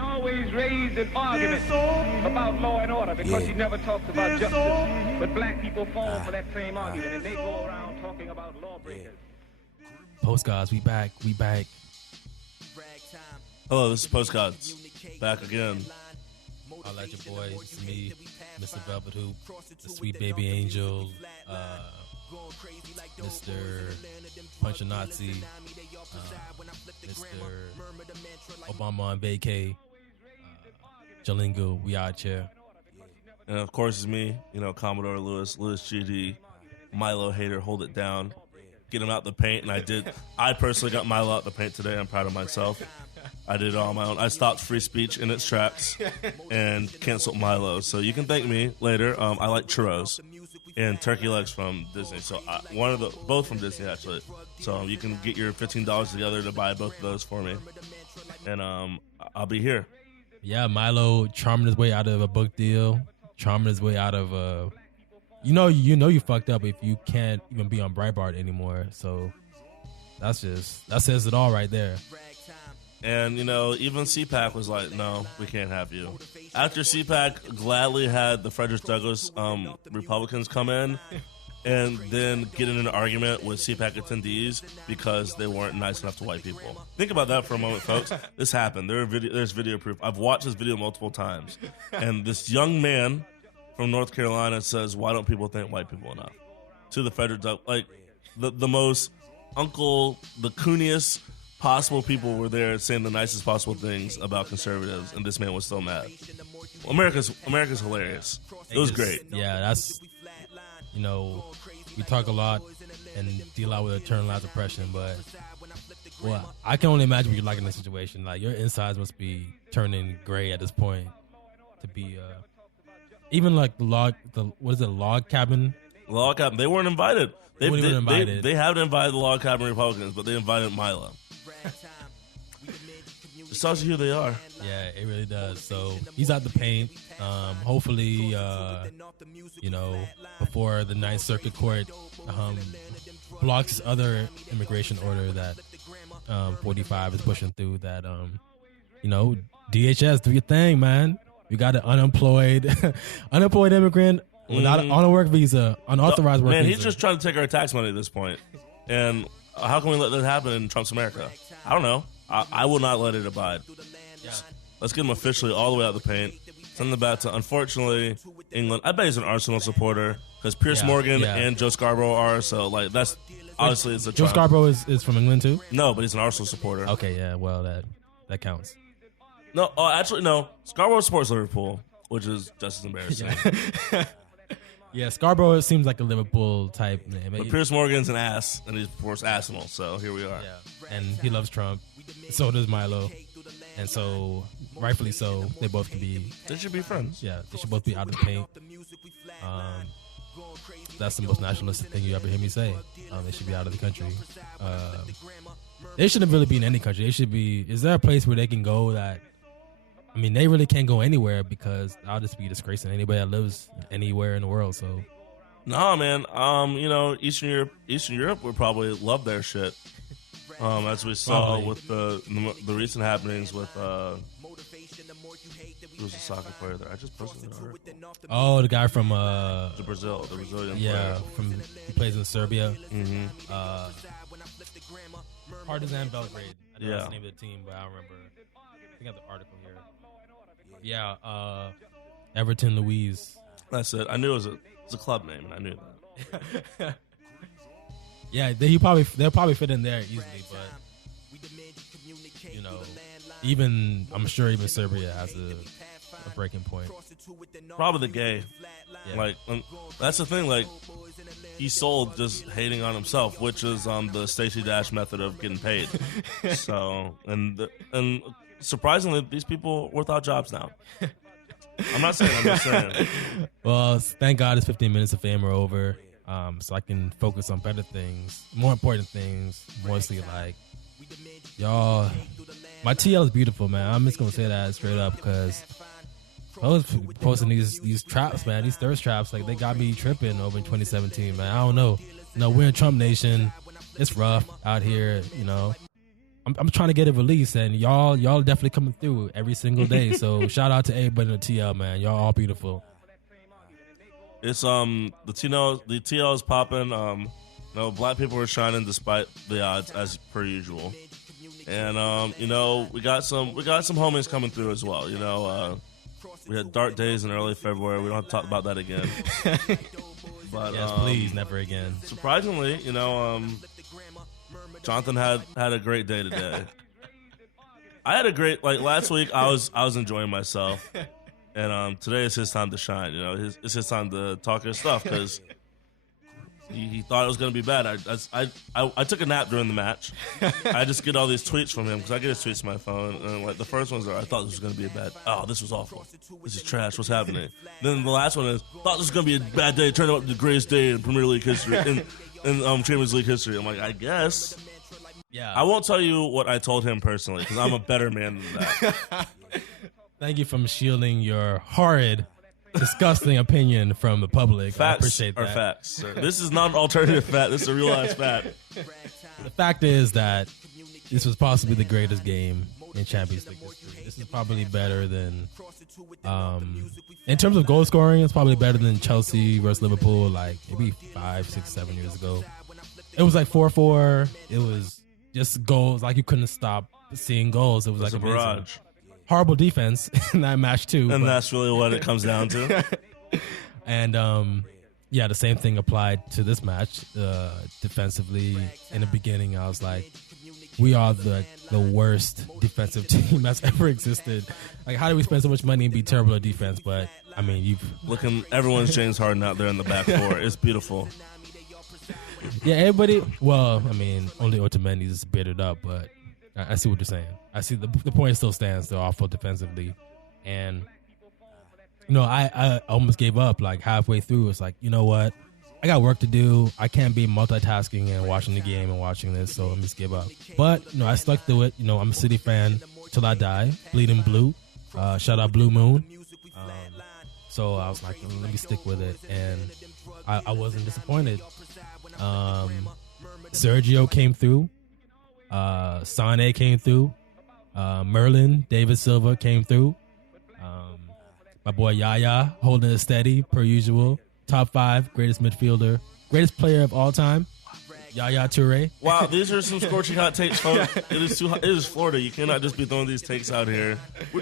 always raised an argument about law and order because he never talks about justice. But black people fall for that same argument, and they go around talking about lawbreakers. Postcards, we back. Hello, this is Postcards. Back again. I'll let your boy, it's me, Mr. Velvet Hoop, the sweet baby angel, Mr. Punch a Nazi, Mr. Obama on vacay, Jalingo, we out here. And of course it's me, Commodore Lewis GD, Milo hater, hold it down, get him out the paint, and I personally got Milo out the paint today. I'm proud of myself. I did it all on my own. I stopped free speech in its tracks and canceled Milo. So you can thank me later. I like churros and turkey legs from Disney. So both from Disney actually. So you can get your $15 together to buy both of those for me, and I'll be here. Yeah, Milo charming his way out of a book deal, charming his way out of a. You fucked up if you can't even be on Breitbart anymore. So that says it all right there. And, even CPAC was like, no, we can't have you. After CPAC gladly had the Frederick Douglass Republicans come in and then get in an argument with CPAC attendees because they weren't nice enough to white people. Think about that for a moment, folks. This happened. There's video proof. I've watched this video multiple times. And this young man from North Carolina says, why don't people thank white people enough? To the Frederick Douglass, like the most the cooniest possible people were there saying the nicest possible things about conservatives, and this man was still mad. Well, America's hilarious. It was great. Yeah, that's, we talk a lot and deal out with internalized oppression, but I can only imagine what you're like in this situation. Like, your insides must be turning gray at this point to be, even like the log cabin? Log cabin. They weren't invited. They invited. They haven't invited the log cabin Republicans, but they invited Milo. It tells you who they are. Yeah, it really does. So he's out the paint. Hopefully, before the Ninth Circuit Court blocks other immigration order that 45 is pushing through. That DHS, do your thing, man. You got an unemployed immigrant without on a work visa, unauthorized work visa. Man, he's just trying to take our tax money at this point. And how can we let that happen in Trump's America? I don't know. I will not let it abide. Yeah. Let's get him officially all the way out the paint. Send them back to, unfortunately, England. I bet he's an Arsenal supporter because Piers Morgan and Joe Scarborough are. So, that's obviously it's a Joe Scarborough is from England too? No, but he's an Arsenal supporter. Okay, yeah, well, that counts. No, actually, no. Scarborough supports Liverpool, which is just as embarrassing. Yeah, Scarborough seems like a Liverpool type name. But Piers Morgan's an ass, and he supports Arsenal, so here we are. Yeah, and he loves Trump. So does Milo. And so, rightfully so, they both can be... They should be friends. Yeah, they should both be out of the paint. That's the most nationalistic thing you ever hear me say. They should be out of the country. They shouldn't really be in any country. They should be... Is there a place where they can go that... I mean, they really can't go anywhere because I'll just be disgracing anybody that lives anywhere in the world. So, no, man. Eastern Europe would probably love their shit. As we saw with the recent happenings with who's the soccer player there? I just posted an article. Oh, the guy from the Brazilian player. He plays in Serbia. Mm-hmm. Partizan Belgrade. I know that's the Yeah. name of the team, but I don't remember. I think I have the article here. Yeah, Everton Louise. That's it. I knew it was a club name, and I knew that. Yeah, they'll probably fit in there easily, but I'm sure even Serbia has a breaking point. Probably the gay. Yeah. That's the thing. Like, he sold just hating on himself, which is the Stacey Dash method of getting paid. So, and surprisingly, these people are without jobs now. I'm not saying. I'm just saying. Well, thank God his 15 minutes of fame are over, so I can focus on better things, more important things. Mostly like, y'all, my TL is beautiful, man. I'm just gonna say that straight up because I was posting these traps, man. These thirst traps, like they got me tripping over in 2017, man. I don't know. We're in Trump Nation. It's rough out here, I'm trying to get it released, and y'all definitely coming through every single day. So shout out to everybody in the TL, man. Y'all all beautiful. It's the TL is popping. Black people are shining despite the odds as per usual. And we got some homies coming through as well. We had dark days in early February. We don't have to talk about that again. But yes, please, never again. Surprisingly, Jonathan had a great day today. I had a great last week. I was enjoying myself, and today is his time to shine. It's his time to talk his stuff because he thought it was going to be bad. I took a nap during the match. I just get all these tweets from him because I get his tweets on my phone, and the first ones are, I thought this was going to be a bad. Oh, this was awful. This is trash. What's happening? Then the last one is, thought this was going to be a bad day. Turned out to be the greatest day in Premier League history, in Champions League history. I'm like, I guess. Yeah. I won't tell you what I told him personally because I'm a better man than that. Thank you for shielding your horrid, disgusting opinion from the public. Facts I appreciate that. are facts, sir. This is not an alternative fact. This is a real ass fact. The fact is that this was possibly the greatest game in Champions League history. This is probably better than, in terms of goal scoring, it's probably better than Chelsea versus Liverpool, maybe 5, 6, 7 years ago. It was 4-4. It was just goals. You couldn't stop seeing goals. It was a barrage. Horrible defense in that match too. And that's really what it comes down to. And the same thing applied to this match. Defensively, in the beginning, I was like, we are the worst defensive team that's ever existed. How do we spend so much money and be terrible at defense? But I mean, everyone's James Harden out there in the back four. It's beautiful. Yeah, everybody. Well, I mean, only Otamendi is bittered up, but I see what you're saying. I see the point still stands. They're awful defensively, and I almost gave up halfway through. It's you know what? I got work to do. I can't be multitasking and watching the game and watching this, so let me just give up. But I stuck through it. I'm a City fan till I die. Bleeding blue. Shout out Blue Moon. So I was like, let me stick with it, and I wasn't disappointed. Sergio came through. Sane came through. Merlin, David Silva came through. My boy Yaya holding it steady per usual. Top 5 greatest midfielder, greatest player of all time. Yaya Toure. Wow, these are some scorching hot takes, folks. It is Florida. You cannot just be throwing these takes out here.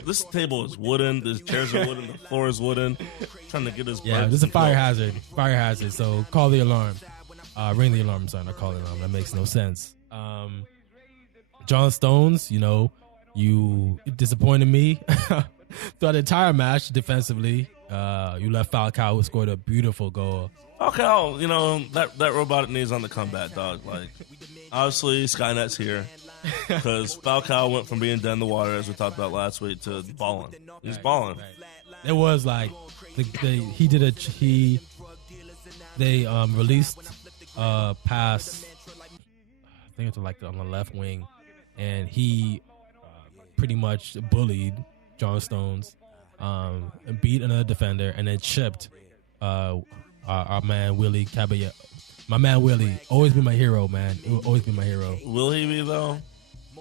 This table is wooden. The chairs are wooden. The floor is wooden. Trying to get us. Yeah, this is a fire hazard. Fire hazard. So call the alarm. Ring the alarm. Sorry, not call the alarm. That makes no sense. John Stones, you disappointed me throughout the entire match defensively. You left Falcao, who scored a beautiful goal. Falcao, that robotic knee's on the comeback, dog. Obviously, Skynet's here because Falcao went from being dead in the water, as we talked about last week, to balling. He's balling. Right. It was they released a pass, I think it's on the left wing, and he pretty much bullied John Stones, and beat another defender, and then chipped our man Willie Caballero. My man Willie, always be my hero, man. He will always be my hero. Will he be though?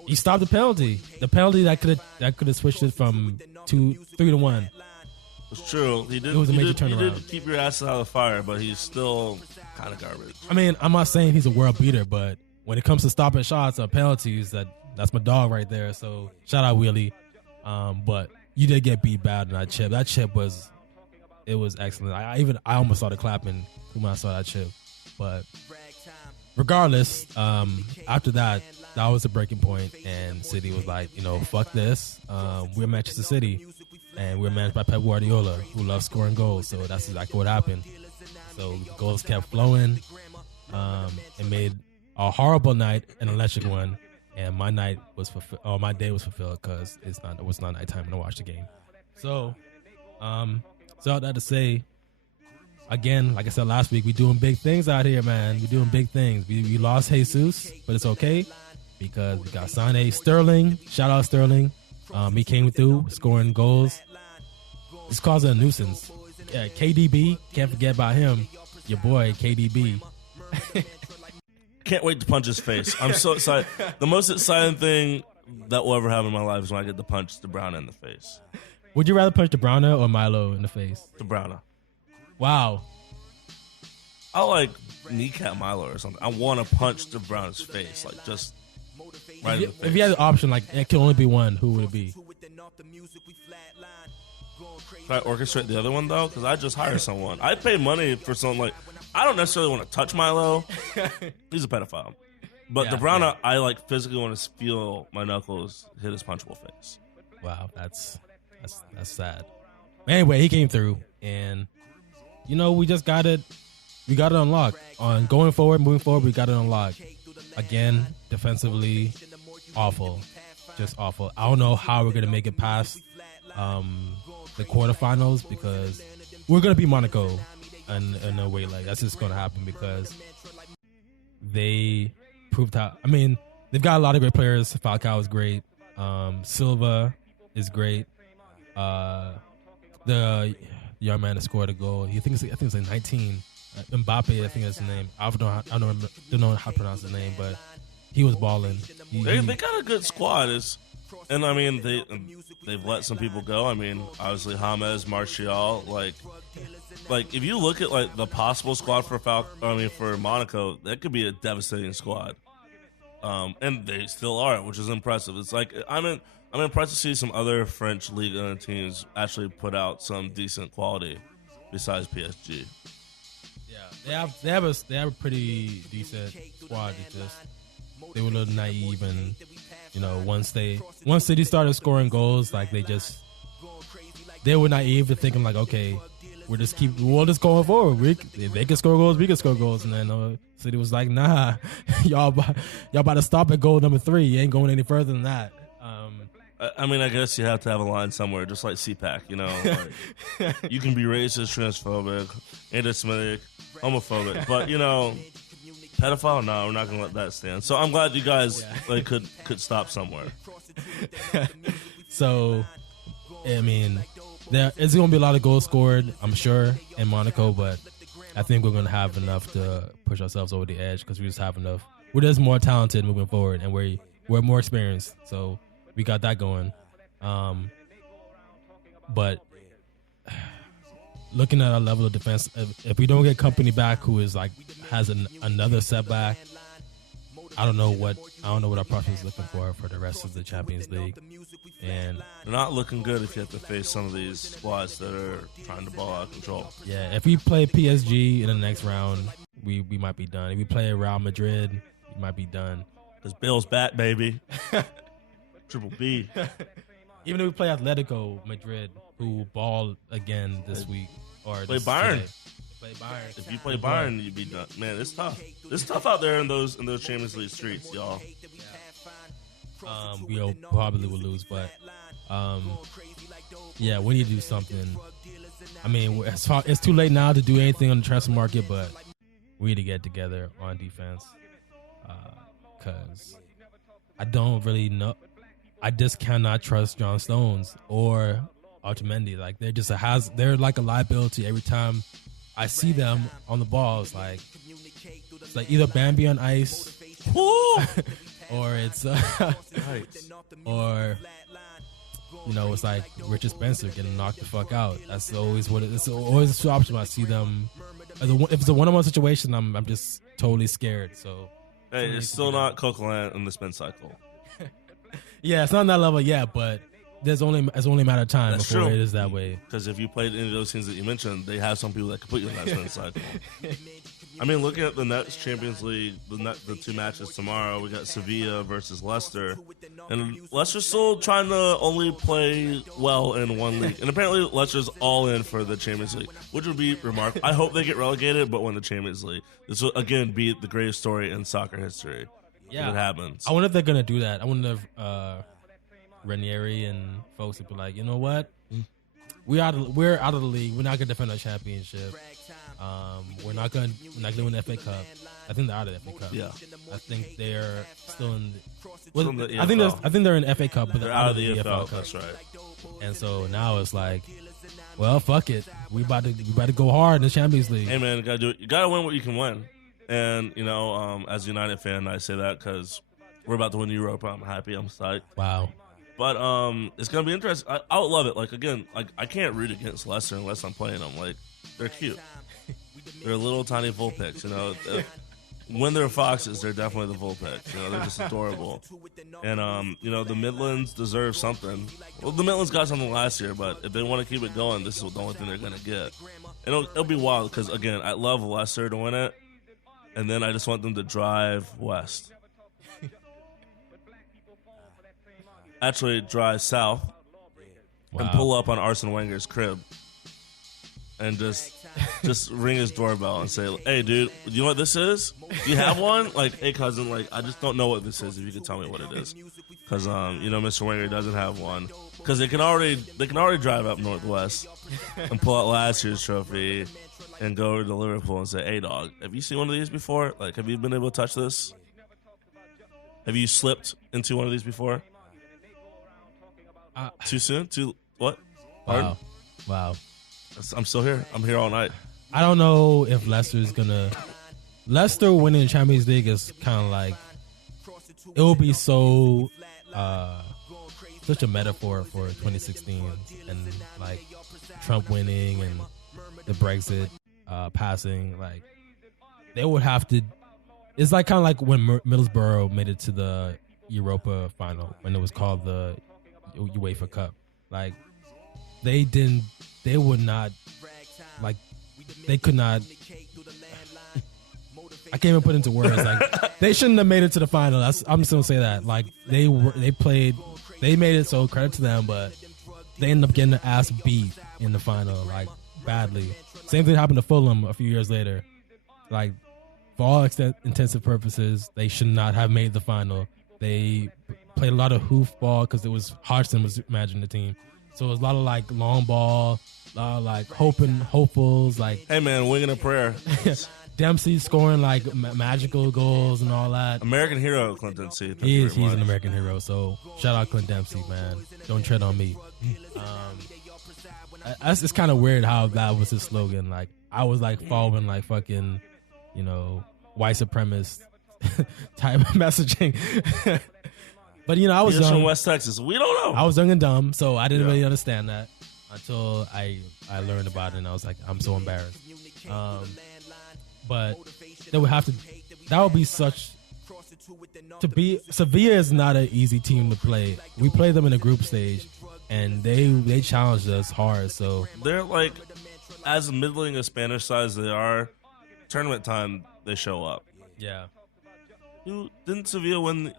He stopped the penalty. The penalty that could have switched it from 3-1. It's true. He did. It was a major turnaround. He did keep your ass out of the fire, but he's still kind of garbage. I mean, I'm not saying he's a world beater, but when it comes to stopping shots or penalties, that's my dog right there. So shout out Willie. But you did get beat bad in that chip. That chip was excellent. I almost started clapping when I saw that chip. But regardless, after that was a breaking point, and City was like, fuck this. We're Manchester City, and we're managed by Pep Guardiola, who loves scoring goals. So that's exactly what happened. So the goals kept flowing. It made a horrible night an electric one, and my day was fulfilled because it was not nighttime to watch the game. So, all that to say, again, like I said last week, we doing big things out here, man. We doing big things. We lost Jesus, but it's okay because we got Sane, Sterling. Shout out Sterling. He came through scoring goals. It's causing a nuisance. Yeah, KDB, can't forget about him. Your boy KDB. can't wait to punch his face. I'm so excited. The most exciting thing that will ever happen in my life is when I get to punch the Browner in the face. Would you rather punch the Browner or Milo in the face? The Browner. Wow. I like kneecap Milo or something. I want to punch the Browner's face, like just right in the face. If you had the option, like it can only be one, who would it be? Can I orchestrate the other one though? Because I just hired someone. I pay money for someone like. I don't necessarily want to touch Milo. He's a pedophile. But the Browner, I like physically want to feel my knuckles hit his punchable face. Wow, that's sad. Anyway, he came through, and we just got it. We got it unlocked. On moving forward, we got it unlocked. Again, defensively, awful, just awful. I don't know how we're gonna make it past the quarterfinals because we're gonna beat Monaco in a way. Like that's just gonna happen because they proved how. I mean, they've got a lot of great players. Falcao is great. Silva is great. The young man that scored a goal. I think it's like 19. Mbappe, I think that's his name. I don't know how to pronounce his name, but he was balling. They got a good squad. And I mean they've let some people go. I mean, obviously James, Martial, like if you look at like the possible squad for for Monaco, that could be a devastating squad. And they still are, which is impressive. It's like I'm impressed to see some other French Ligue teams actually put out some decent quality besides PSG. Yeah, they have a pretty decent squad. It's just they were a little naive, and once they started scoring goals, like they were naive to thinking like, okay, we'll just going forward. They can score goals, we can score goals, and then City was like, nah, y'all about to stop at goal number 3. You ain't going any further than that. I mean, I guess you have to have a line somewhere, just like CPAC, Like, you can be racist, transphobic, anti-Semitic, homophobic, but, pedophile? No, we're not going to let that stand. So I'm glad you guys could stop somewhere. So, I mean, there is going to be a lot of goals scored, I'm sure, in Monaco, but I think we're going to have enough to push ourselves over the edge because we just have enough. We're just more talented moving forward, and we're more experienced, so we got that going. But looking at our level of defense, if we don't get company back, who is has another setback, I don't know what our process is looking for the rest of the Champions League. And they're not looking good if you have to face some of these squads that are trying to ball out of control. Yeah, if we play PSG in the next round, we might be done. If we play Real Madrid, we might be done. Because Bill's back, baby. Triple B. Even if we play Atletico Madrid, who ball again this week or play Bayern. Play Bayern. If you play Bayern, you'd be done. Man, it's tough. It's tough out there in those Champions League streets, y'all. We probably will lose, but yeah, we need to do something. I mean, it's too late now to do anything on the transfer market, but we need to get together on defense because I don't really know. I just cannot trust John Stones or Otamendi. Like they're like a liability every time I see them on the ball. It's like either Bambi on ice, or it's or it's like Richard Spencer getting knocked the fuck out. That's always it's always the option. I see them. If it's a one-on-one situation, I'm just totally scared. So hey, it's still not Coquelin in the spin cycle. Yeah, it's not on that level yet, but it's only a matter of time That's before true. it is that way. Because if you played any of those teams that you mentioned, they have some people that can put you in that spin cycle. I mean, looking at the next Champions League, the 2 matches tomorrow, we got Sevilla versus Leicester. And Leicester's still trying to only play well in one league. And apparently Leicester's all in for the Champions League, which would be remarkable. I hope they get relegated, but win the Champions League. This will, again, be the greatest story in soccer history. Yeah, if it happens. I wonder if they're going to do that. I wonder if Ranieri and folks would be like, you know what? We're out of the league. We're not going to defend our championship. We're not going to win the FA Cup. I think they're out of the FA Cup. Yeah, I think they're still in. I think they're in FA Cup, but they're out of the EFL Cup. That's right. And so now it's like, well, fuck it. We about to go hard in the Champions League. Hey man, you gotta do it. You gotta win what you can win. And, as a United fan, I say that because we're about to win Europa. I'm happy. I'm psyched. Wow. But it's going to be interesting. I would love it. Like, again, I can't root against Leicester unless I'm playing them. Like, they're cute. They're little tiny Vulpix, When they're foxes, they're definitely the Vulpix. They're just adorable. And, the Midlands deserve something. Well, the Midlands got something last year, but if they want to keep it going, this is the only thing they're going to get. And it'll be wild because, again, I love Leicester to win it. And then I just want them to drive west. Actually, drive south and pull up on Arsene Wenger's crib and just ring his doorbell and say, "Hey, dude, do you know what this is? Do you have one? Like, hey, cousin, like, I just don't know what this is. If you could tell me what it is, because Mr. Wenger doesn't have one. Because they can already drive up northwest and pull out last year's trophy and go over to Liverpool and say, "Hey, dog, have you seen one of these before? Like, have you been able to touch this? Have you slipped into one of these before? Too soon? Too what? Pardon? Wow. I'm still here. I'm here all night. I don't know if Leicester's gonna. Leicester winning the Champions League is kind of like it will be so such a metaphor for 2016 and like Trump winning and the Brexit passing. Like they would have to. It's like kind of like when Middlesbrough made it to the Europa final when it was called the UEFA Cup. Like they would not, like they could not. I can't even put into words. Like they shouldn't have made it to the final. I'm just gonna say that. Like they made it. So credit to them, but they ended up getting the ass beat in the final, like badly. Same thing happened to Fulham a few years later. Like for all intensive purposes, they should not have made the final. They played a lot of hoofball because it was Hodgson was managing the team. So it was a lot of like long ball, a lot of like hopefuls, like hey man, winging a prayer. Dempsey scoring like magical goals and all that. American hero, Clint Dempsey. He's an American hero. So shout out Clint Dempsey, man. Don't tread on me. It's kind of weird how that was his slogan. Like I was like following like fucking, white supremacist type messaging. But I was young. From West Texas. We don't know. I was young and dumb, so I didn't really understand that until I learned about it, and I was like, I'm so embarrassed. But they would have to. That would be such. To be Sevilla is not an easy team to play. We played them in the group stage, and they challenged us hard. So they're like, as middling a Spanish side as they are, tournament time they show up. Yeah. Didn't Sevilla win?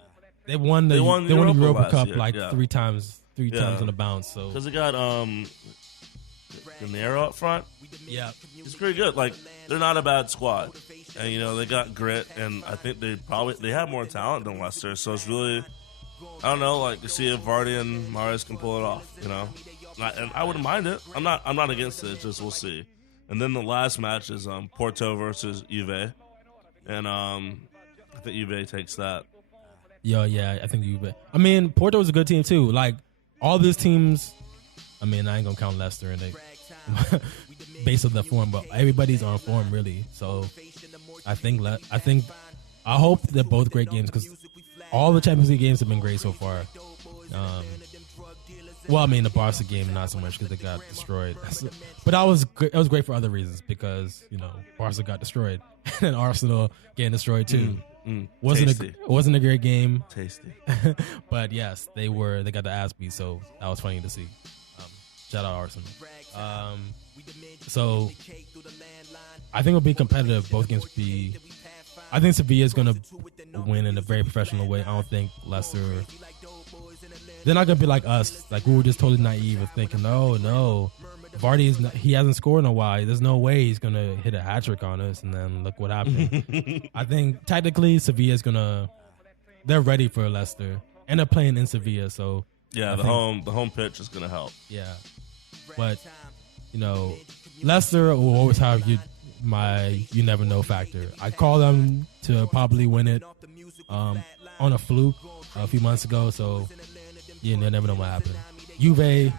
They won the Europa Cup like three times on the bounce. So because they got Gennaro up front. Yeah, it's pretty good. Like they're not a bad squad, and they got grit, and I think they have more talent than Leicester. So it's really, I don't know, like to see if Vardy and Mahrez can pull it off. And I wouldn't mind it. I'm not against it. Just we'll see. And then the last match is Porto versus Juve, and I think Juve takes that. Yeah, I think Juve. I mean, Porto was a good team too. Like all these teams. I mean, I ain't gonna count Leicester and they based on the form, but everybody's on form really. So I hope they're both great games because all the Champions League games have been great so far. Well, I mean the Barca game not so much because they got destroyed, but it was great for other reasons because Barca got destroyed and Arsenal getting destroyed too. Wasn't a great game. Tasty. But yes, they got the ass beat, so that was funny to see. Shout out Arsenal. So I think it'll be competitive. Both games will be. I think Sevilla is going to win in a very professional way. I don't think Leicester. They're not going to be like us. Like we were just totally naive of thinking, no, Vardy he hasn't scored in a while. There's no way he's going to hit a hat trick on us. And then look what happened. I think technically Sevilla is going to. They're ready for Leicester, and they're playing in Sevilla, so. Yeah, the home pitch is going to help. Yeah. But, Leicester will always have you never know factor. I called them to probably win it on a fluke a few months ago, so you never know what happened. Juve's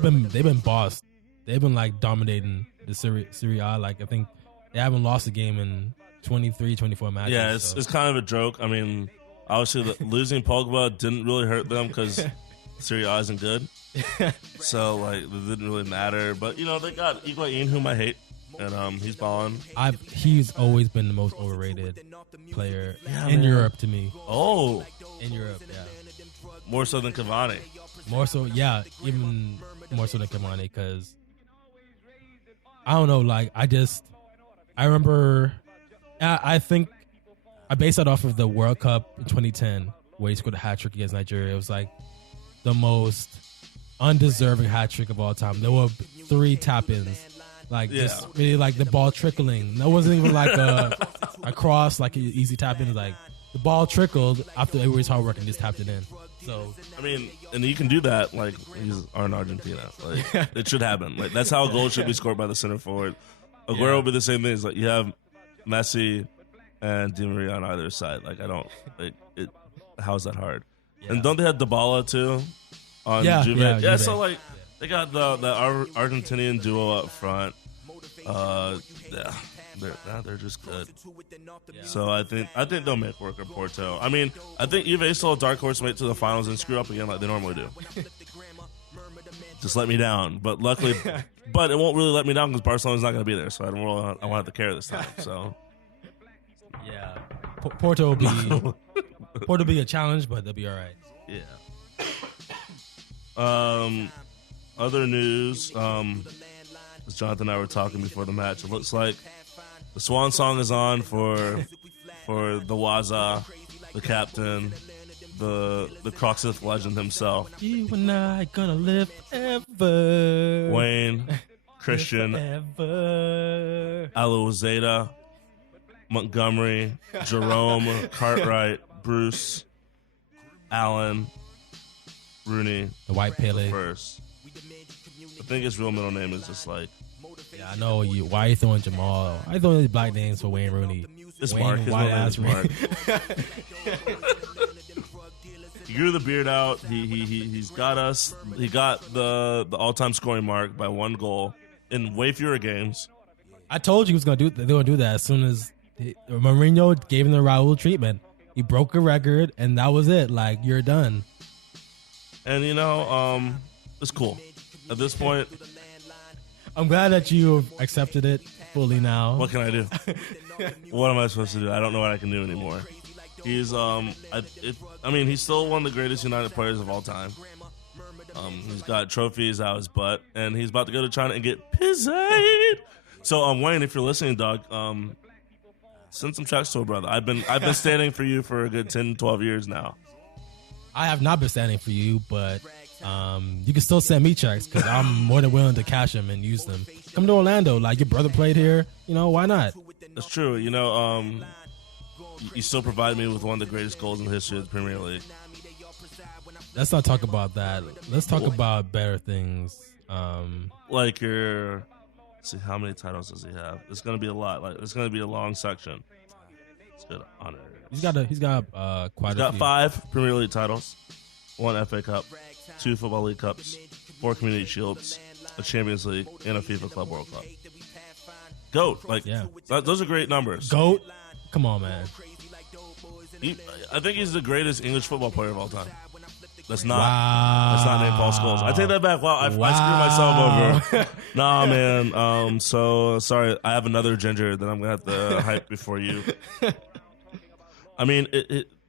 been bossed. They've been like dominating the Serie A. Like I think They haven't lost a game in 23, 24 matches. Yeah, so. it's kind of a joke. I mean, obviously losing Pogba didn't really hurt them because Serie A isn't good. So like it didn't really matter. But you know they got Higuain, whom I hate, and he's balling. He's always been the most overrated player in man. Europe to me. Oh, In Europe, yeah. more so than Cavani. More so, yeah, even more so than Cavani, because I don't know, like I remember, I think I based that off of the World Cup in 2010 where he scored a hat trick against Nigeria. It was like the most undeserving hat trick of all time. There were 3 tap-ins. Like, just really like the ball trickling. That wasn't even like a cross, like an easy tap-in. Like, the ball trickled after everybody's hard work and just tapped it in. So, I mean, and you can do that. Like he's in Argentina. Like it should happen. Like that's how a goal should be scored by the center forward. Aguero will be the same thing. It's like you have Messi and Di Maria on either side. Like I don't like it. How's that hard? Yeah. And don't they have Dybala too on Juve? Yeah. So like they got the Argentinian duo up front. Yeah. They're just good. Yeah. So I think they'll make work of Porto. I mean, I think Juve still a dark horse mate to the finals and screw up again like they normally do. Just let me down. But luckily, but it won't really let me down because Barcelona's not going to be there. So I won't have to care this time. So yeah, Porto will be a challenge, but they'll be all right. Yeah. Other news. As Jonathan and I were talking before the match, it looks like the swan song is on for the Waza, the captain, the Croxeth legend himself. You and I gonna live forever. Wayne, Christian, Aluazeta, Montgomery, Jerome, Cartwright, Bruce, Allen, Rooney, the White Pele first. I think his real middle name is just like. Yeah, I know you. Why are you throwing Jamal? Why are you throwing these black names for Wayne Rooney? It's Wayne, Mark. His white middle name ass is Mark. He grew the beard out. He's got us. He got the all-time scoring mark by 1 goal in way fewer games. I told you he was gonna do. They were gonna do that as soon as Mourinho gave him the Raul treatment. He broke a record, and that was it. Like you're done. And you know, it's cool. At this point, I'm glad that you accepted it fully now. What can I do? What am I supposed to do? I don't know what I can do anymore. He's he's still one of the greatest United players of all time. He's got trophies out his butt, and he's about to go to China and get pizzaed. So, Wayne, if you're listening, dog, send some checks to a brother. I've been standing for you for a good 10, 12 years now. I have not been standing for you, but you can still send me checks because I'm more than willing to cash them and use them. Come to Orlando, like your brother played here. You know, why not? That's true. You know, you still provide me with one of the greatest goals in the history of the Premier League. Let's not talk about that. Let's talk about better things. Like let's see, how many titles does he have? It's gonna be a lot. Like it's gonna be a long section. It's good honor. He's got quite He's a got few. 5 Premier League titles, 1 FA Cup, 2 Football League Cups, 4 Community Shields, a Champions League, and a FIFA Club World Cup. GOAT. Like, Yeah. Those are great numbers. GOAT? Come on, man. I think he's the greatest English football player of all time. That's not named Paul Scholes. I take that back. Wow, I screwed myself over. Nah, man. So sorry. I have another ginger that I'm gonna have to hype before you. I mean,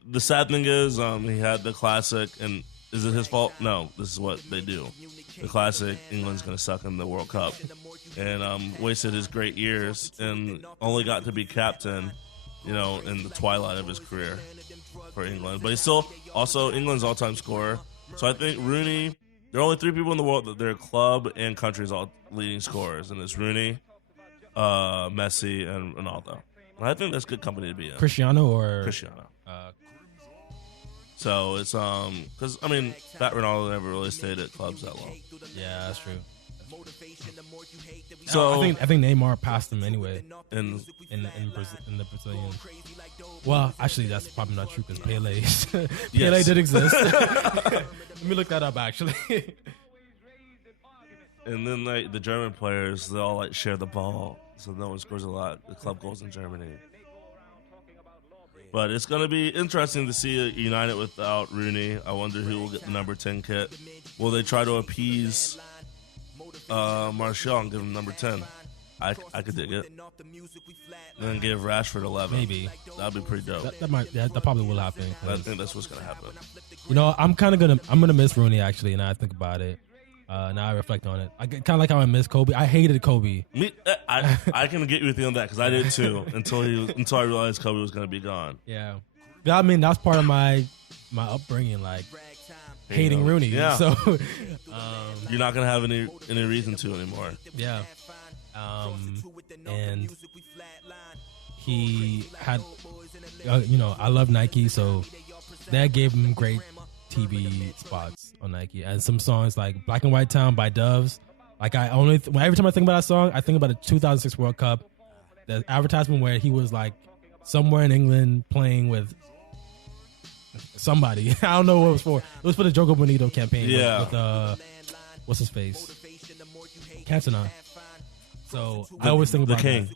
the sad thing is, he had the classic, and is it his fault? No, this is what they do. The classic, England's gonna suck in the World Cup, and wasted his great years, and only got to be captain, you know, in the twilight of his career for England. But he's still also England's all-time scorer. So I think Rooney. There are only 3 people in the world that their club and country's all leading scorers, and it's Rooney, Messi, and Ronaldo. And I think that's good company to be in. Cristiano. So it's because I mean, Fat Ronaldo never really stayed at clubs that long. Yeah, that's true. So I think Neymar passed him anyway and in the Brazilian. Well, actually, that's probably not true because Pele Yes. did exist. Let me look that up. Actually, and then like the German players, they all like share the ball. so no one scores a lot of club goals in Germany. But it's going to be interesting to see United without Rooney. I wonder who will get the number 10 kit. Will they try to appease Martial and give him number 10? I could dig it. And then give Rashford 11. Maybe. That'd be pretty dope. That probably will happen. I think that's what's going to happen. You know, I'm gonna miss Rooney actually. Now I think about it. Now I reflect on it. I kind of like how I miss Kobe. I hated Kobe. I can get you with you on that because I did too until I realized Kobe was going to be gone. Yeah, I mean that's part of my upbringing, like hating Rooney. Yeah. So you're not going to have any reason to anymore. Yeah. And he had, I love Nike, so that gave him great TV spots on Nike, and some songs like "Black and White Town" by Doves. Like every time I think about that song, I think about the 2006 World Cup, the advertisement where he was like somewhere in England playing with somebody. I don't know what it was for. It was for the Jogo Bonito campaign. Yeah. With what's his face? Cantona. So I always think about the King.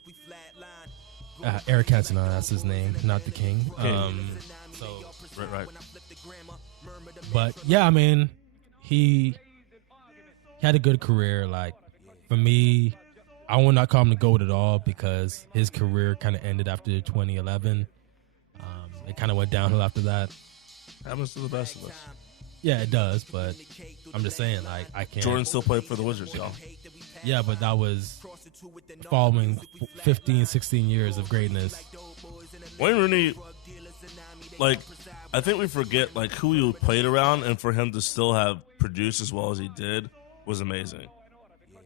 Eric Cantona, that's his name, not the King. Right. But yeah, I mean, he had a good career. Like for me, I will not call him the GOAT at all because his career kind of ended after 2011. It kind of went downhill after that. Happens to the best of us. Yeah, it does. But I'm just saying, like, I can't. Jordan still played for the Wizards, y'all. Yeah, but that was following 15, 16 years of greatness. Wayne Rooney, like, I think we forget like who he played around, and for him to still have produced as well as he did was amazing.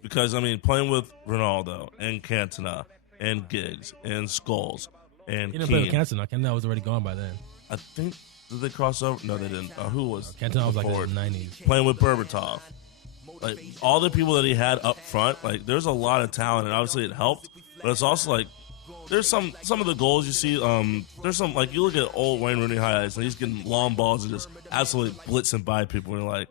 Because I mean, playing with Ronaldo and Cantona and Giggs and Scholes and He didn't play with Cantona. Cantona was already gone by then. I think did they cross over? No, they didn't. Who was Cantona was like in forward? the 90s. Playing with Berbatov. Like all the people that he had up front, like there's a lot of talent, and obviously it helped. But it's also like there's some of the goals you see. There's some like you look at old Wayne Rooney highlights, and he's getting long balls and just absolutely blitzing by people. And you're like,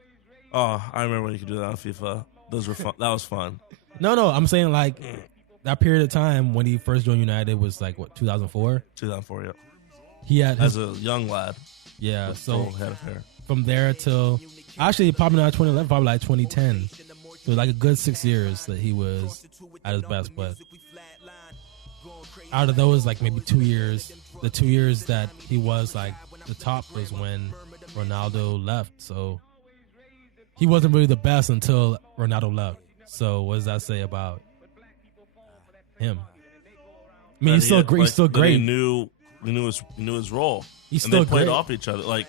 oh, I remember when you could do that on FIFA. Those were fun. That was fun. No, I'm saying like that period of time when he first joined United was like what 2004. 2004, yeah. He had as a young lad. Yeah, so full head of hair. From there till actually probably not 2011, probably like 2010. So like a good 6 years that he was at his best. But out of those, like maybe 2 years, the 2 years that he was like the top was when Ronaldo left. So he wasn't really the best until Ronaldo left. So what does that say about him? I mean, he's still great. He's still great. He knew his role. He's and still they played great. off each other. Like,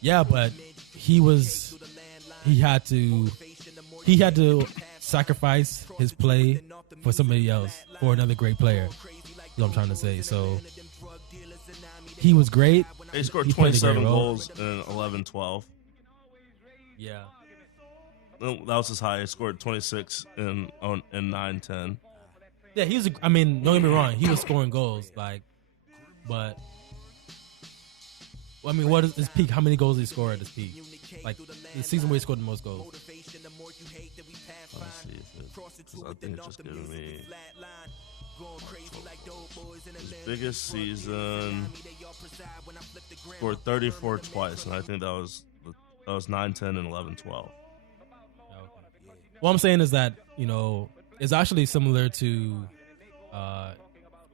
yeah, but he had to sacrifice his play for somebody else, for another great player. That's what I'm trying to say. So he was great. He scored 27 goals in 11-12. Yeah. That was his high. He scored 26 in 9-10. Yeah, I mean, don't get me wrong, he was scoring goals, like, but I mean, what is his peak? How many goals did he score at his peak? Like the season where he scored the most goals. Let me see because I think it's just giving me his biggest season. Scored 34 twice, and I think that was 9-10 and 11-12. What I'm saying is that, it's actually similar to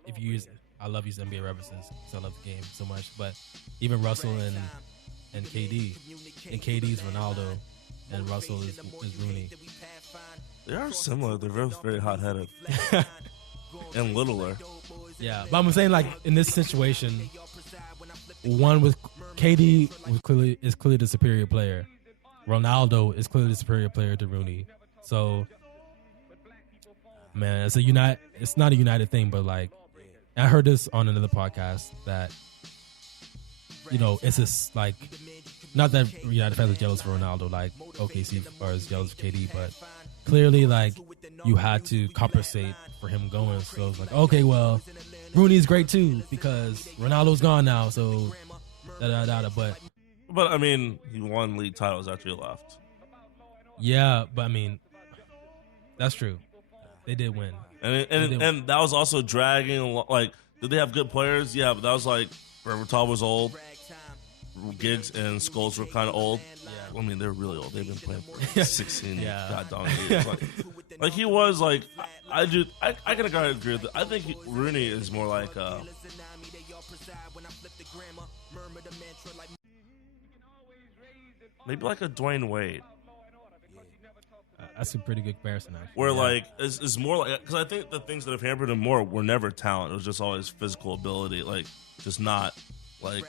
if you use. I love using NBA references because I love the game so much. But even Russell and KD, and KD's Ronaldo, and Russell is Rooney. They are similar. They're both very hot-headed and littler. Yeah, but I'm saying like in this situation, one with KD is clearly the superior player. Ronaldo is clearly the superior player to Rooney. So, man, it's not a United thing, but like. I heard this on another podcast that, it's just like, not that United fans are jealous for Ronaldo, like OKC are as jealous of KD, but clearly, like, you had to compensate for him going. So it's like, okay, well, Rooney's great too because Ronaldo's gone now, so da-da-da-da. But I mean, he won league titles after he left. Yeah, but I mean, that's true. They did win. And that was also dragging. Like, did they have good players? Yeah, but that was like Berbatov was old. Giggs and Scholes were kind of old. Yeah. I mean, they're really old. They've been playing for 16 goddamn years. Like he was like, I can agree with that. I think Rooney is more like maybe like a Dwayne Wade. That's a pretty good comparison, actually. Where like it's more like, because I think the things that have hampered him more were never talent. It was just always physical ability, like just not like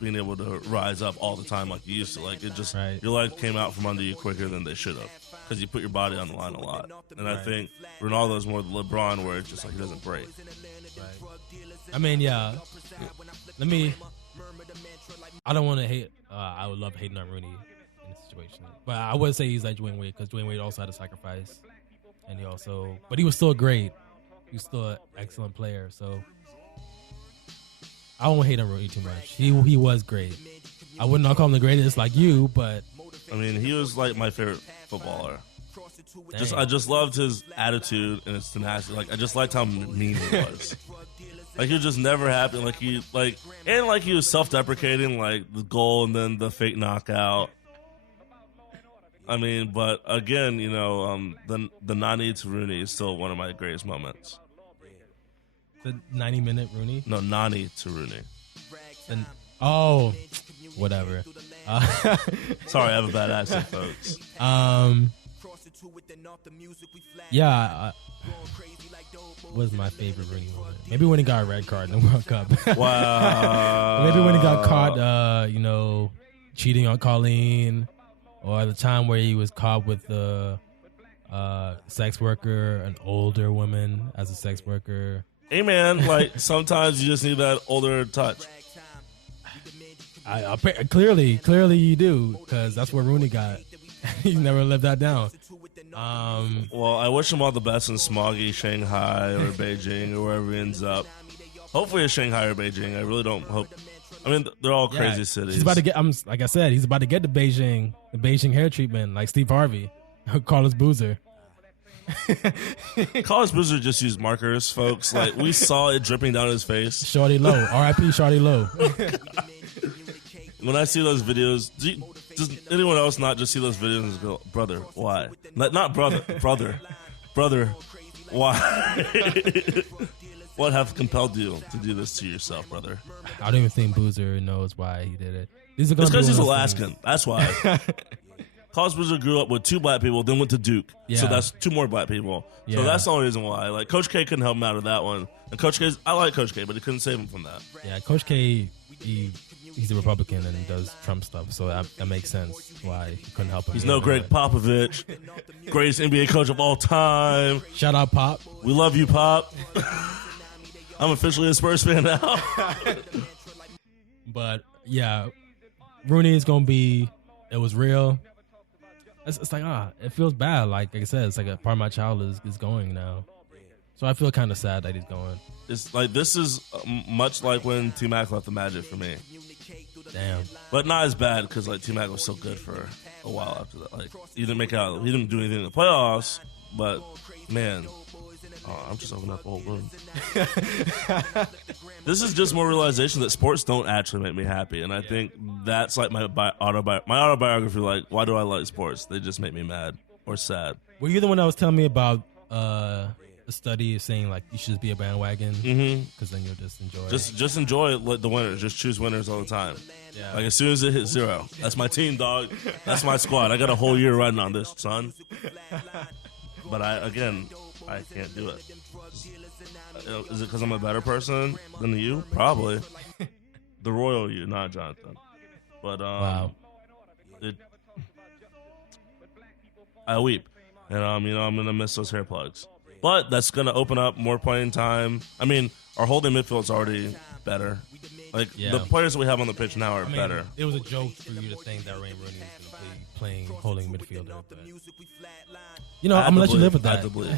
being able to rise up all the time like you used to. Like it just your legs came out from under you quicker than they should have because you put your body on the line a lot. And I think Ronaldo's more the LeBron, where it's just like he doesn't break. Right. I mean, yeah. I don't want to hate. I would love hating on Rooney in this situation, but I would say he's like Dwayne Wade because Dwayne Wade also had a sacrifice, and but he was still great. He was still an excellent player. So I won't hate on Rooney too much. He was great. I wouldn't call him the greatest like you, but I mean, he was like my favorite footballer. I just loved his attitude and his tenacity. Like I just liked how mean he was. Like he was just never happy. Like he was self-deprecating, like the goal and then the fake knockout. I mean, but again, the 90 to Rooney is still one of my greatest moments. The 90-minute Rooney? No, Nani to Rooney. Whatever. Sorry, I have a bad accent, folks. Was my favorite Rooney moment. Maybe when he got a red card in the World Cup. Wow. Maybe when he got caught, cheating on Colleen, or the time where he was caught with a sex worker, an older woman as a sex worker. Hey man, like sometimes you just need that older touch. I clearly you do, because that's what Rooney got. He never lived that down. Well, I wish him all the best in smoggy Shanghai or Beijing or wherever he ends up. Hopefully it's Shanghai or Beijing. I really don't hope. I mean, they're all crazy cities. He's about to get. Like I said, he's about to get the Beijing hair treatment, like Steve Harvey, Carlos Boozer. Carlos Boozer just used markers, folks. Like we saw it dripping down his face. Shorty Low, R.I.P. Shorty Low. When I see those videos, does anyone else not just see those videos and go, brother, why? Not brother, why? What have compelled you to do this to yourself, brother? I don't even think Boozer knows why he did it. It's because he's Alaskan. That's why. Carlos Boozer grew up with 2 black people, then went to Duke. Yeah. So that's 2 more black people. Yeah. So that's the only reason why. Like Coach K couldn't help him out of that one. And I like Coach K, but he couldn't save him from that. Yeah, Coach K, he's a Republican and does Trump stuff, so that makes sense why he couldn't help him. He's no Greg Popovich, greatest NBA coach of all time. Shout out, Pop. We love you, Pop. I'm officially a Spurs fan now. But, yeah, Rooney is going to be, it was real. It's like, it feels bad. Like I said, it's like a part of my childhood is going now. So I feel kind of sad that he's going. It's like, this is much like when T-Mac left the Magic for me. Damn. But not as bad, because like T-Mac was so good for a while after that. Like he didn't do anything in the playoffs, but man, I'm just opening up a whole room. This is just more realization that sports don't actually make me happy, and I think that's like my autobiography. Like, why do I like sports? They just make me mad or sad. Were you the one that was telling me about a study saying like you should just be a bandwagon because then you'll just enjoy just enjoy the winners. Just choose winners all the time. Yeah. Like as soon as it hits 0, that's my team, dog. That's my squad. I got a whole year riding on this, son. But I can't do it. Is it because I'm a better person than you? Probably. The royal you, not Jonathan. But wow. I weep, and I'm gonna miss those hair plugs. But that's gonna open up more playing time. I mean, our holding midfield's already better. Like the players that we have on the pitch now are better. It was a joke for you to think that Wayne Rooney was going to be playing holding midfielder. But, I'm gonna let you live with that. I have to believe.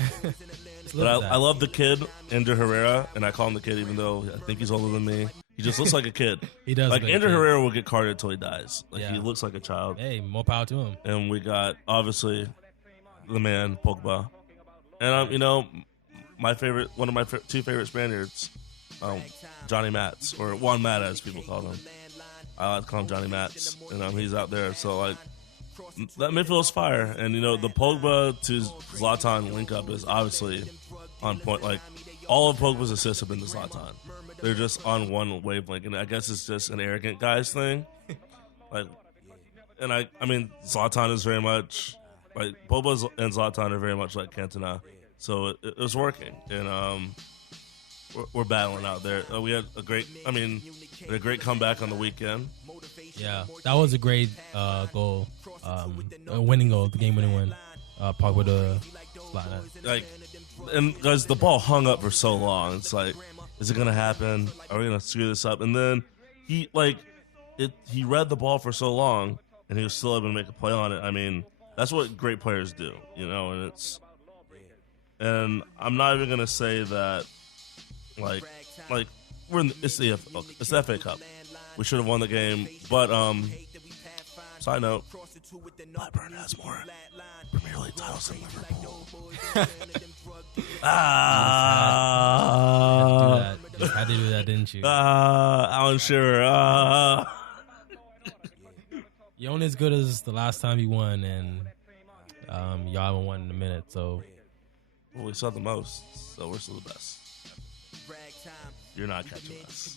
But I love the kid, Ender Herrera, and I call him the kid even though I think he's older than me. He just looks like a kid. He does. Like Ender Herrera will get carded until he dies. Like he looks like a child. Hey, more power to him. And we got obviously the man Pogba. And one of my two favorite Spaniards, Johnny Mats, or Juan Matt as people call him. I like to call him Johnny Mats, and he's out there. So like that midfield is fire, and the Pogba to Zlatan link up is obviously on point. Like all of Pogba's assists have been to Zlatan. They're just on one wavelength, and I guess it's just an arrogant guy's thing. Like, and I mean Zlatan is very much like Pogba and Zlatan are very much like Cantona, so it was working, and we're battling out there. We had a great comeback on the weekend. Yeah, that was a great goal, a winning goal, the game-winning one. Pogba to Zlatan. Like, and guys, the ball hung up for so long. It's like, is it gonna happen? Are we gonna screw this up? And then he read the ball for so long, and he was still able to make a play on it. I mean, that's what great players do, and I'm not even gonna say that, like it's the FA Cup. We should have won the game, but side note, Blackburn has more Premier League titles than Liverpool. You had to do that, didn't you? Alan Shearer. You're only as good as the last time you won, and y'all haven't won in a minute, so. Well, we saw the most, so we're still the best. You're not catching us.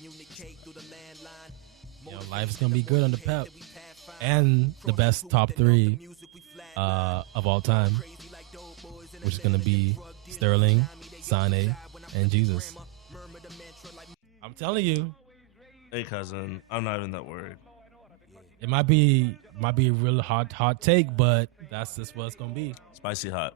Life's gonna be good under Pep, and the best top three of all time, which is gonna be Sterling, Sane, and Jesus. I'm telling you. Hey, cousin, I'm not even that worried. It might be a real hot take, but that's just what it's gonna be. Spicy hot.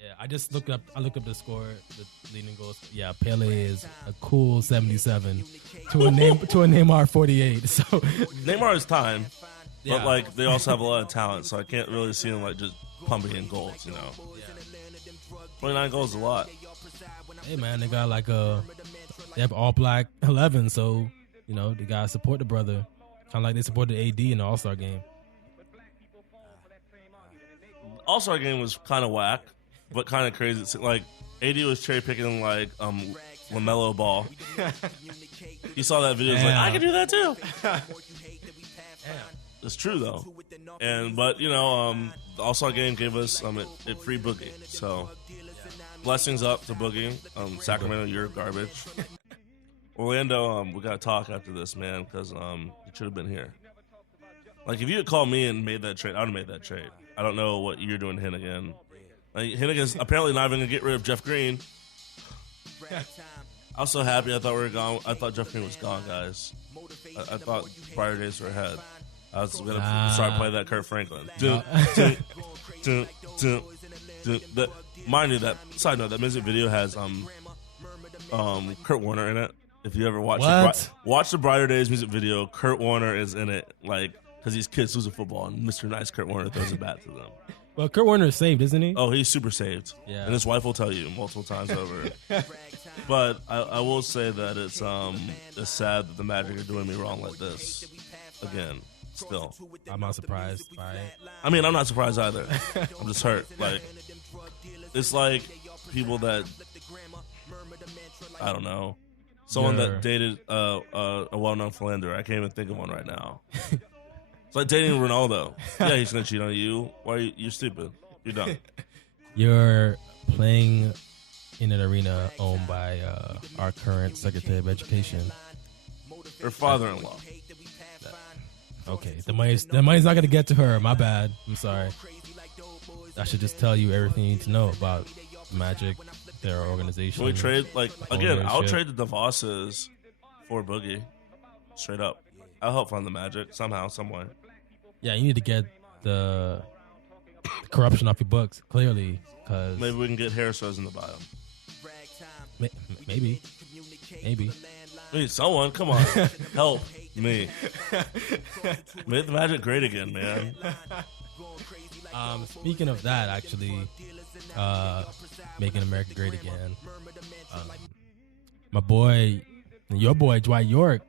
Yeah, I looked up the score, the leading goals. Yeah, Pele is a cool 77 to a Neymar 48. So Neymar is time, yeah. But like they also have a lot of talent, so I can't really see them like just pumping in goals. 29 goals is a lot. Hey man, they got they have all black 11, so they gotta support the brother, kind of like they supported AD in the All-Star game. All-Star game was kind of whack. But kind of crazy. Like, AD was cherry picking like LaMelo Ball. You saw that video? It's like, I can do that too. It's true though. But the All-Star game gave us it free Boogie. So blessings up to Boogie. Sacramento, you're garbage. Orlando, we gotta talk after this, man, because you should have been here. Like if you had called me and made that trade, I would have made that trade. I don't know what you're doing, Hennigan. Hennigan's apparently not even going to get rid of Jeff Green. I was so happy. I thought we were gone. I thought Jeff Green was gone, guys. I thought prior days were ahead. I was going to start playing that Kurt Franklin. Mind you, that side note, that music video has Kurt Warner in it. If you ever watch the Brighter Days music video, Kurt Warner is in it, like because these kids losing football, and Mr. Nice Kurt Warner throws a bat to them. Well, Kurt Warner is saved, isn't he? Oh, he's super saved. Yeah. And his wife will tell you multiple times over. But I will say that it's sad that the Magic are doing me wrong like this. Again, still. I'm not surprised by it. I mean, I'm not surprised either. I'm just hurt. Like, it's like people that, I don't know, someone that dated a well-known philanderer. I can't even think of one right now. It's like dating Ronaldo. Yeah, he's gonna cheat on you. Why? You're stupid. You're dumb. You're playing in an arena owned by our current Secretary of Education. Her father-in-law. Okay, the money's not gonna get to her. My bad. I'm sorry. I should just tell you everything you need to know about Magic, their organization. Can we trade again? I'll trade the DeVosses for Boogie, straight up. I'll help fund the Magic somehow, some way. Yeah, you need to get the corruption off your books, clearly. Cause maybe we can get Harris Rose in the bottom. Maybe. We need someone. Come on. Help me. Make the Magic great again, man. Speaking of that, actually, making America great again. Your boy, Dwight Yorke.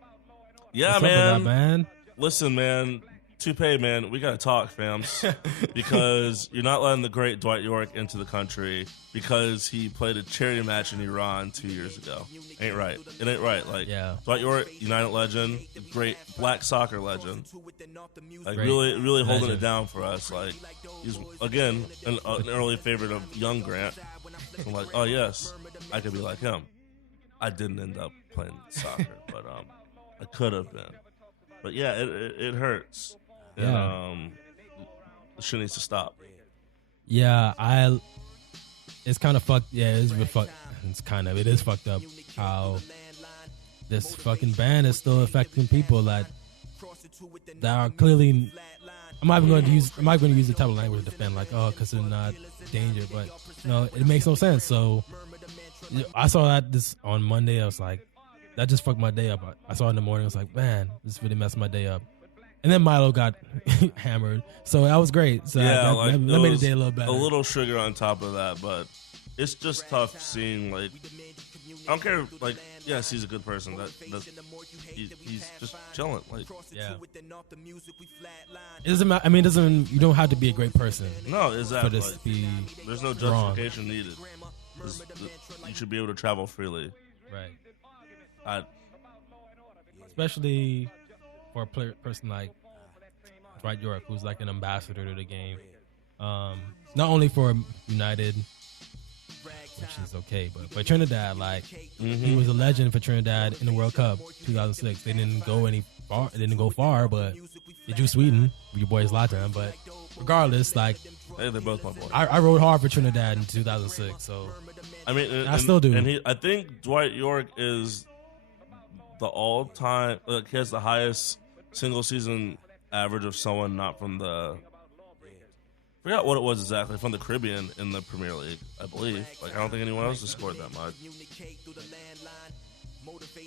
Yeah, man. Listen, man. Toupee, man, we gotta talk, fams, because you're not letting the great Dwight Yorke into the country because he played a charity match in Iran 2 years ago. Ain't right. It ain't right. Like, Dwight Yorke, United legend, great black soccer legend. Like, Great really holding legend. it down for us. Like, he's again an early favorite of young Grant. I'm like, oh yes, I could be like him. I didn't end up playing soccer, but I could have been. But yeah, it hurts. Yeah. And, the shit needs to stop. Yeah, it's kind of fucked. Yeah, it is fucked. It is fucked up how this fucking ban is still affecting people that are clearly. I'm not going to use the type of language to defend like, oh, because they're not danger, but no, it makes no sense. So I saw that this on Monday. I was like, that just fucked my day up. I saw it in the morning. I was like, man, this really messed my day up. And then Milo got hammered, so that was great. So yeah, that made the day a little better. A little sugar on top of that, but it's just tough seeing, like, I don't care. Like, yes, he's a good person. He's just chilling. Like, yeah, it doesn't matter. I mean, you don't have to be a great person. No, exactly. For this to be there's no justification needed. You should be able to travel freely, right? Especially for a person like Dwight Yorke, who's like an ambassador to the game. Not only for United, which is okay, but for Trinidad, like, he was a legend for Trinidad in the World Cup 2006. They didn't go far, but they drew Sweden with your boy Zlatan. But regardless, like, hey, they're both my boys. I rode hard for Trinidad in 2006, so I mean, I still do. And I think Dwight Yorke is the all-time. Like, he has the highest single season average of someone not from the. I forgot what it was exactly, from the Caribbean in the Premier League, I believe. Like, I don't think anyone else has scored that much.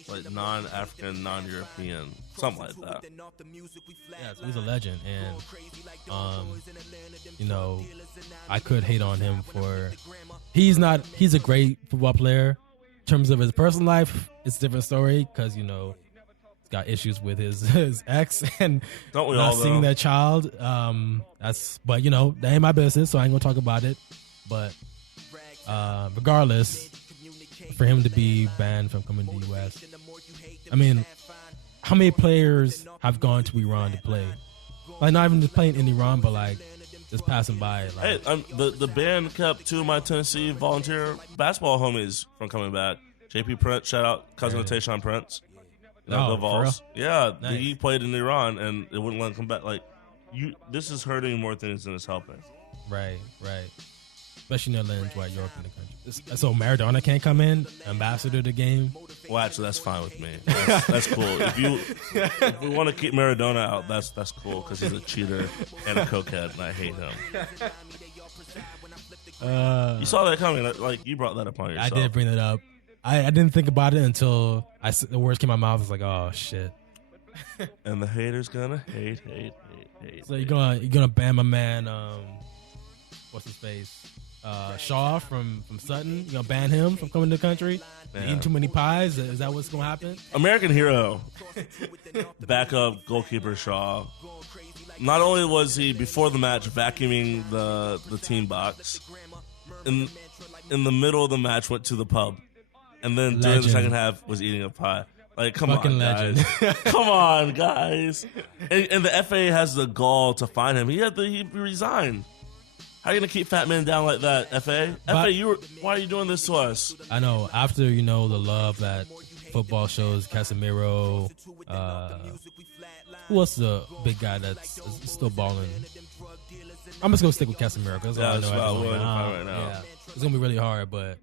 Like, non-African, non-European, something like that. Yeah, so he's a legend, and I could hate on him for he's a great football player. In terms of his personal life, it's a different story because he's got issues with his ex and don't we not all, seeing their child. But that ain't my business, so I ain't gonna talk about it. But regardless, for him to be banned from coming to the U.S., I mean, how many players have gone to Iran to play? Like, not even just playing in Iran, but like just passing by. Like, hey, the ban kept two of my Tennessee volunteer basketball homies from coming back. JP Prince, shout out cousin of Tayshaun Prince. For real? Yeah, Nice. he played in Iran and it wouldn't let him come back. Like, this is hurting more things than it's helping. Right. Especially letting Dwight Yorke in the country. So Maradona can't come in, ambassador to the game. Well, actually, that's fine with me. That's cool. If we want to keep Maradona out, that's cool because he's a cheater and a cokehead, and I hate him. You saw that coming. Like, you brought that upon yourself. I did bring that up. I didn't think about it until the words came out of my mouth. I was like, oh shit. And the haters gonna hate. So you're gonna ban my man, what's his face, Shaw from Sutton? You gonna ban him from coming to the country? Yeah. Eating too many pies? Is that what's gonna happen? American hero, backup goalkeeper Shaw. Not only was he before the match vacuuming the team box, in the middle of the match went to the pub, and then during the second half was eating a pie. Like, come on, guys. Come on, guys. And the FA has the gall to fine him. He resigned. How are you going to keep fat men down like that, FA? Why are you doing this to us? I know. After, the love that football shows, Casemiro, who else is the big guy that's still balling? I'm just going to stick with Casemiro because I know right now. Yeah. It's going to be really hard, but...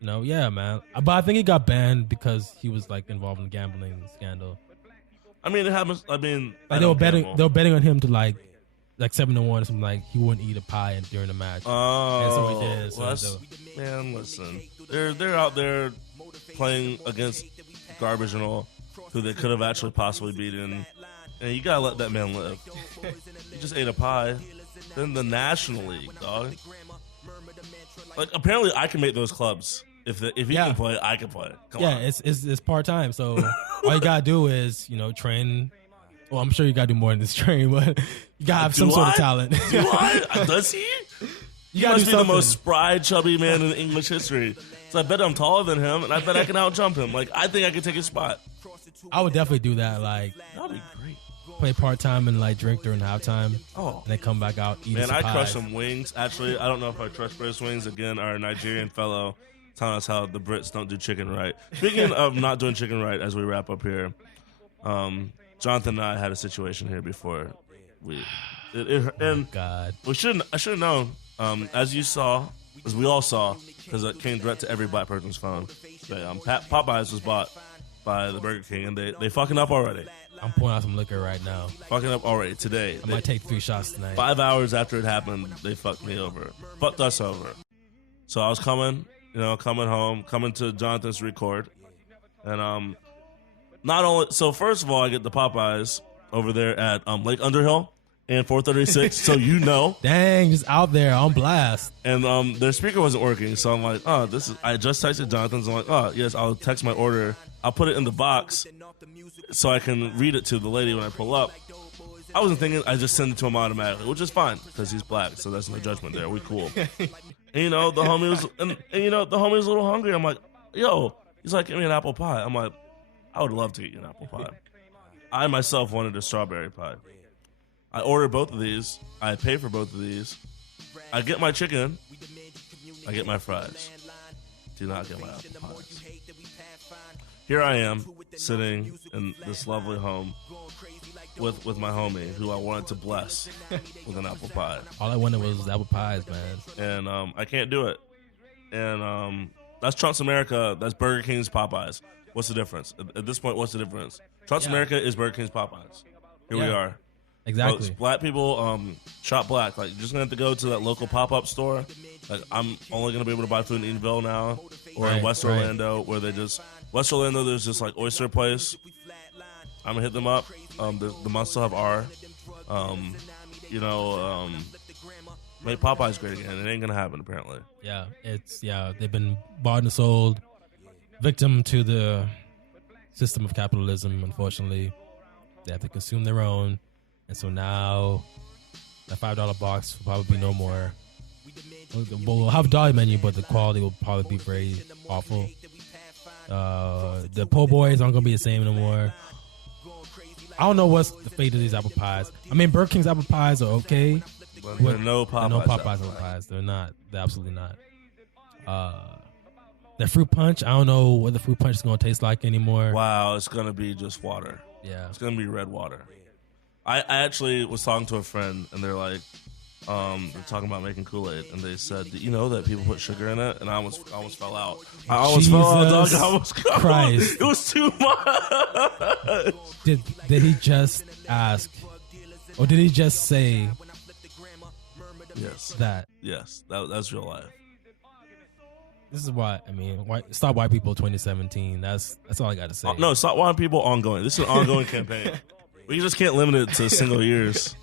yeah, man. But I think he got banned because he was like involved in a gambling scandal. I mean, it happens. I mean, like, they were betting on him to like 7-1 or something. Like, he wouldn't eat a pie during the match. Oh, and so he did. Man, listen, they're out there playing against garbage and all, who they could have actually possibly beaten, and you gotta let that man live. He just ate a pie. Then the National League, dog. Like, apparently, I can make those clubs. If he can play, I can play. Come on. It's part time. So all you gotta do is train Well, I'm sure you gotta do more in this train, but you gotta have some sort of talent. Do I? Does he? He must be the most spry, chubby man in English history. So I bet I'm taller than him, and I bet I can out-jump him. Like, I think I can take his spot. I would definitely do that. Like, That'd be great. Play part-time and, like, drink during halftime. Oh. And then come back out, eat Man, I pies. crushed some wings. Actually, I don't know if I trust British wings. Again, our Nigerian fellow telling us how the Brits don't do chicken right. Speaking of not doing chicken right, as we wrap up here, Jonathan and I had a situation here before. God. I should have known. As you saw, as we all saw, because it came direct to every black person's phone. Popeyes was bought by the Burger King, and they fucking up already. I'm pouring out some liquor right now. Fucking up already today. I might take 3 shots tonight. 5 hours after it happened, they fucked me over. Fucked us over. So I was coming home, coming to Jonathan's record, and not only. So first of all, I get the Popeyes over there at Lake Underhill and 436. So you know, dang, just out there on blast. And their speaker wasn't working, so I'm like, oh, this is. I just texted Jonathan, so I'm like, oh yes, I'll text my order. I'll put it in the box so I can read it to the lady when I pull up. I wasn't thinking. I just send it to him automatically, which is fine because he's black, so that's no judgment there. We cool. And the homie was, the homie was a little hungry. I'm like, yo, he's like, give me an apple pie. I'm like, I would love to eat an apple pie. I myself wanted a strawberry pie. I ordered both of these. I pay for both of these. I get my chicken. I get my fries. Do not get my apple pies. Here I am, sitting in this lovely home with my homie, who I wanted to bless with an apple pie. All I wanted was apple pies, man. And I can't do it. And that's Trump's America. That's Burger King's Popeyes. What's the difference? At this point, what's the difference? Trump's America is Burger King's Popeyes. Here we are. Exactly. Folks, black people shop black. Like, you're just going to have to go to that local pop-up store. Like, I'm only going to be able to buy food in Edenville now or in West Orlando, where they just... West Orlando, there's this, like, oyster place. I'm going to hit them up. The must still have R. Make Popeyes great again. It ain't going to happen, apparently. Yeah, they've been bought and sold, victim to the system of capitalism, unfortunately. They have to consume their own. And so now, that $5 box will probably be no more. We'll have a dollar menu, but the quality will probably be very awful. The po' boys aren't going to be the same anymore. I don't know what's the fate of these apple pies. I mean, Burger King's apple pies are okay. But there are no Popeyes apple pies. They're not. They're absolutely not. The fruit punch, I don't know what the fruit punch is going to taste like anymore. Wow, it's going to be just water. Yeah. It's going to be red water. I actually was talking to a friend, and they're like, they're talking about making Kool-Aid, and they said, "Do you know that people put sugar in it?" And I almost fell out. I almost fell out, dog. I almost Christ. It was too much. Did he just ask, or did he just say? Yes. Yes. That's real life. This is why, stop white people 2017. That's all I got to say. No, stop white people ongoing. This is an ongoing campaign. We just can't limit it to single years.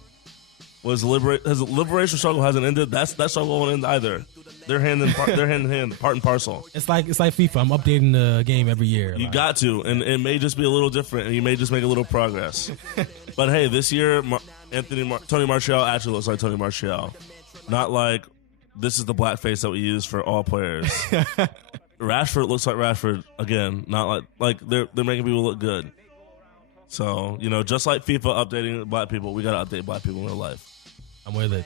Has the liberation struggle hasn't ended? That struggle won't end either. They're hand in hand, part and parcel. It's like FIFA. I'm updating the game every year. You got to, and it may just be a little different, and you may just make a little progress. But hey, this year, Tony Martial actually looks like Tony Martial, not like this is the blackface that we use for all players. Rashford looks like Rashford again, not like they're making people look good. So, just like FIFA updating black people, we got to update black people in real life. I'm with it.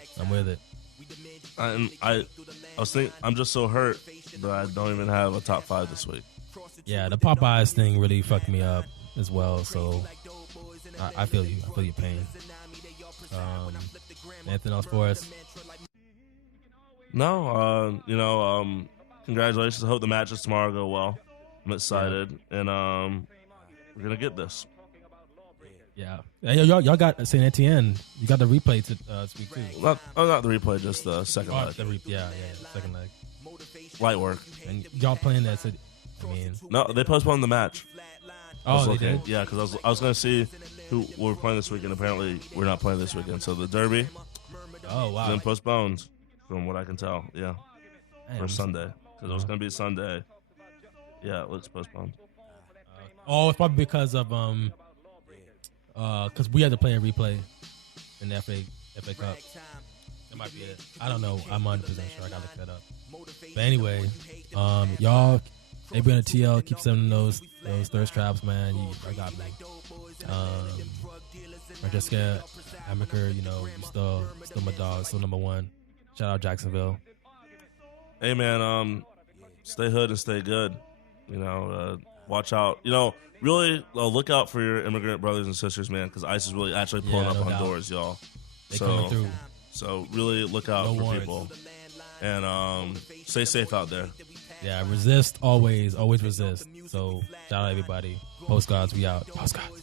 And I was thinking, I'm just so hurt that I don't even have a top 5 this week. Yeah, the Popeyes thing really fucked me up as well. So I feel you. I feel your pain. Anything else for us? No, congratulations. I hope the matches tomorrow go well. I'm excited, and we're gonna get this. Yeah, y'all got Saint Etienne. You got the replay this week too. Not the replay, just the second leg. Second leg. Light work. And y'all playing that? No, they postponed the match. Oh, they did? Yeah, because I was going to see who we're playing this weekend. Apparently, we're not playing this weekend. So the Derby. Oh wow. Has been postponed, from what I can tell. Yeah, for Sunday, because it was going to be Sunday. Yeah, it looks postponed. It's probably because of because we had to play a replay in the FA Cup. That might be it. I don't know. I'm 100% sure. I gotta look that up. But anyway, y'all, they been a TL. Keep sending those thirst traps, man. I got me. Francesca Amaker, you still my dog, still number one. Shout out Jacksonville. Hey man, stay hood and stay good. Watch out. Really look out for your immigrant brothers and sisters, man, because ICE is really actually pulling up on doors, y'all. They coming through. So really look out for people, and stay safe out there. Yeah, resist always resist. So shout out everybody. Postcards, we out. Postcards.